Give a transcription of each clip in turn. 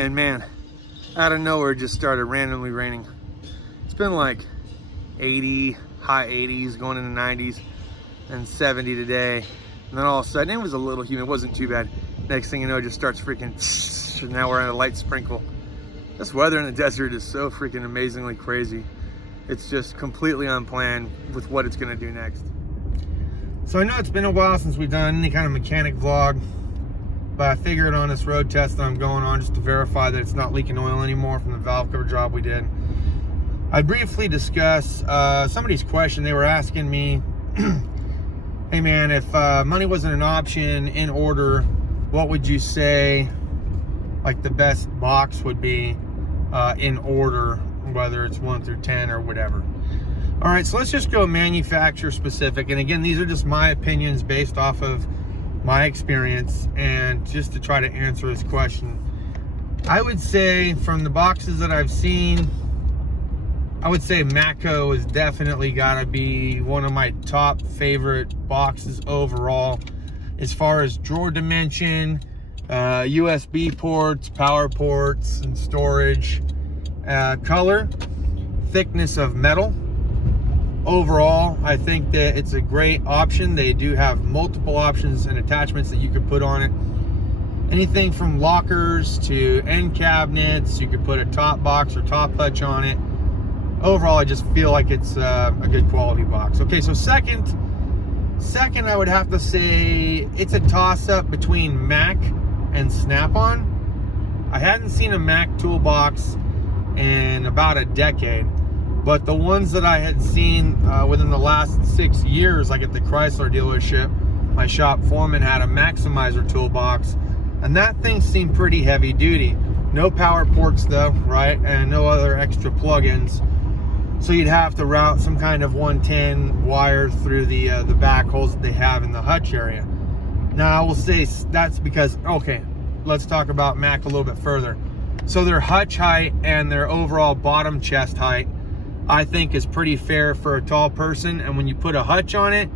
and man, out of nowhere it just started randomly raining. It's been like 80, high 80s, going into 90s, and 70 today. And then all of a sudden, it was a little humid, it wasn't too bad. Next thing you know, it just starts freaking, and now we're on a light sprinkle. This weather in the desert is so freaking amazingly crazy. It's just completely unplanned with what it's gonna do next. So I know it's been a while since we've done any kind of mechanic vlog, but I figured on this road test that I'm going on just to verify that it's not leaking oil anymore from the valve cover job we did. I briefly discussed somebody's question. They were asking me, hey man, if money wasn't an option in order, what would you say like the best box would be in order, whether it's 1 through 10 or whatever. All right, so let's just go manufacturer specific. And again, these are just my opinions based off of my experience, and just to try to answer this question, I would say from the boxes that I've seen, I would say Matco has definitely got to be one of my top favorite boxes overall, as far as drawer dimension, USB ports, power ports, and storage, color, thickness of metal. Overall, I think that it's a great option. They do have multiple options and attachments that you could put on it. Anything from lockers to end cabinets. You could put a top box or top hutch on it. Overall, I just feel like it's a good quality box. Okay, so second, I would have to say it's a toss-up between Mac and Snap-on. I hadn't seen a Mac toolbox in about a decade, but the ones that I had seen within the last 6 years, like at the Chrysler dealership, my shop foreman had a Maximizer toolbox, and that thing seemed pretty heavy duty. No power ports though, right? And no other extra plugins. So you'd have to route some kind of 110 wire through the back holes that they have in the hutch area. Now I will say that's because, okay, let's talk about Mac a little bit further. So their hutch height and their overall bottom chest height, I think, is pretty fair for a tall person. And when you put a hutch on it,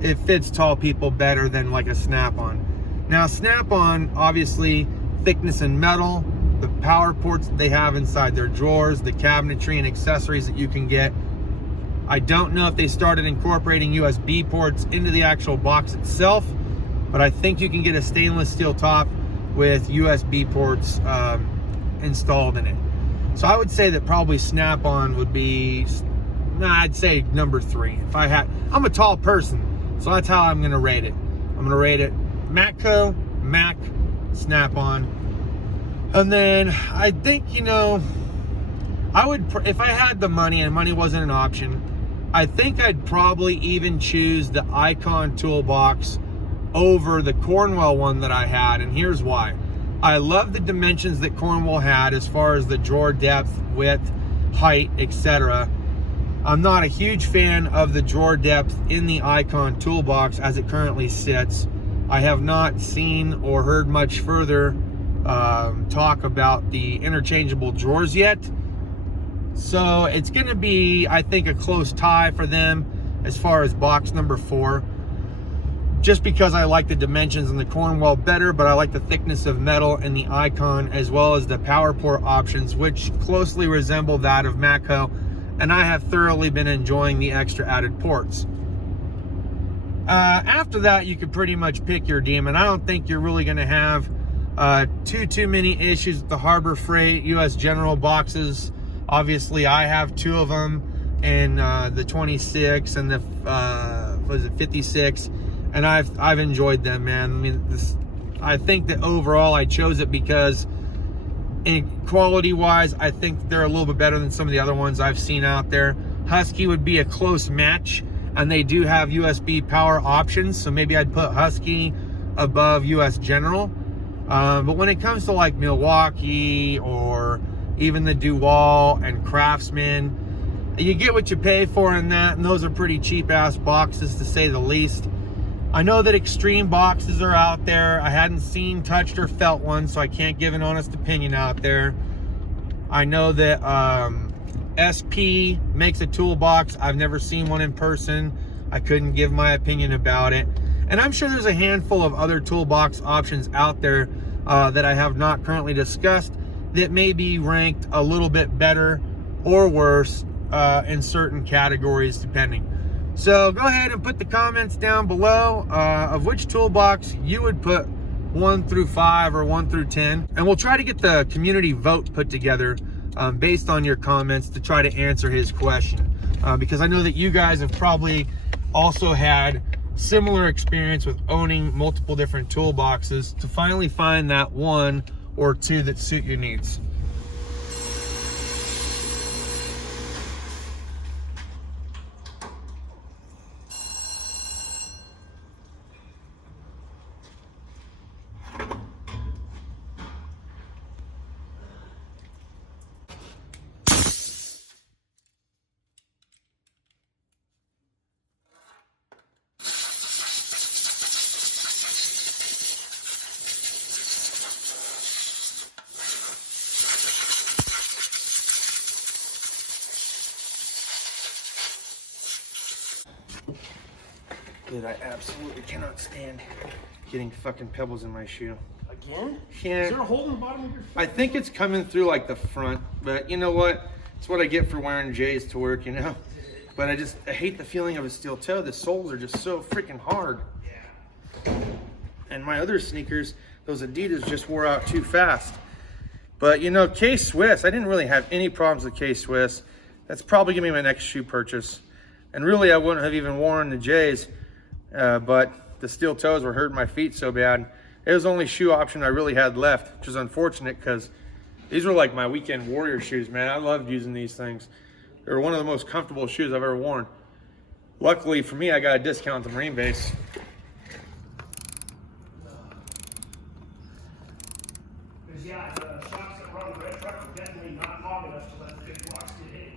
it fits tall people better than like a Snap-on. Now Snap-on, obviously, thickness in metal, the power ports that they have inside their drawers, the cabinetry and accessories that you can get. I don't know if they started incorporating USB ports into the actual box itself, but I think you can get a stainless steel top with USB ports installed in it. So I would say that probably Snap-on would be, I'd say number 3. If I had, I'm a tall person, so that's how I'm gonna rate it. I'm gonna rate it Matco, Mac, Snap-on. And then I think, you know, I would, if I had the money and money wasn't an option, I think I'd probably even choose the Icon toolbox over the Cornwell one that I had. And here's why. I love the dimensions that Cornwell had as far as the drawer depth, width, height, etc. I'm not a huge fan of the drawer depth in the Icon toolbox as it currently sits. I have not seen or heard much further talk about the interchangeable drawers yet. So it's going to be, I think, a close tie for them as far as box number 4. Just because I like the dimensions in the Cornwell better, but I like the thickness of metal in the Icon, as well as the power port options, which closely resemble that of Matco, and I have thoroughly been enjoying the extra added ports. After that, you could pretty much pick your demon. I don't think you're really going to have too many issues with the Harbor Freight US General boxes. Obviously, I have 2 of them in the 26 and the 56. And I've enjoyed them, man. I mean, I think that overall I chose it because quality-wise, I think they're a little bit better than some of the other ones I've seen out there. Husky would be a close match, and they do have USB power options, so maybe I'd put Husky above US General. But when it comes to like Milwaukee or even the DeWalt and Craftsman, you get what you pay for in that, and those are pretty cheap-ass boxes to say the least. I know that Extreme boxes are out there. I hadn't seen, touched, or felt one, so I can't give an honest opinion out there. I know that SP makes a toolbox. I've never seen one in person. I couldn't give my opinion about it. And I'm sure there's a handful of other toolbox options out there that I have not currently discussed. that may be ranked a little bit better or worse in certain categories depending. So go ahead and put the comments down below of which toolbox you would put 1 through 5 or 1 through 10, and we'll try to get the community vote put together based on your comments to try to answer his question, because I know that you guys have probably also had similar experience with owning multiple different toolboxes to finally find that 1 or 2 that suit your needs. Dude, I absolutely cannot stand getting fucking pebbles in my shoe. Again? Yeah. Is there a hole in the bottom of your foot? I think it's coming through like the front, but you know what? It's what I get for wearing J's to work, you know? But I hate the feeling of a steel toe. The soles are just so freaking hard. Yeah. And my other sneakers, those Adidas, just wore out too fast. But you know, K-Swiss, I didn't really have any problems with K-Swiss. That's probably gonna be my next shoe purchase. And really, I wouldn't have even worn the J's, but the steel toes were hurting my feet so bad. It was the only shoe option I really had left, which is unfortunate because these were like my weekend warrior shoes, man. I loved using these things. They were one of the most comfortable shoes I've ever worn. Luckily for me, I got a discount at the Marine base. Because yeah, the shocks that run the red truck are definitely not long enough to let the big blocks get in.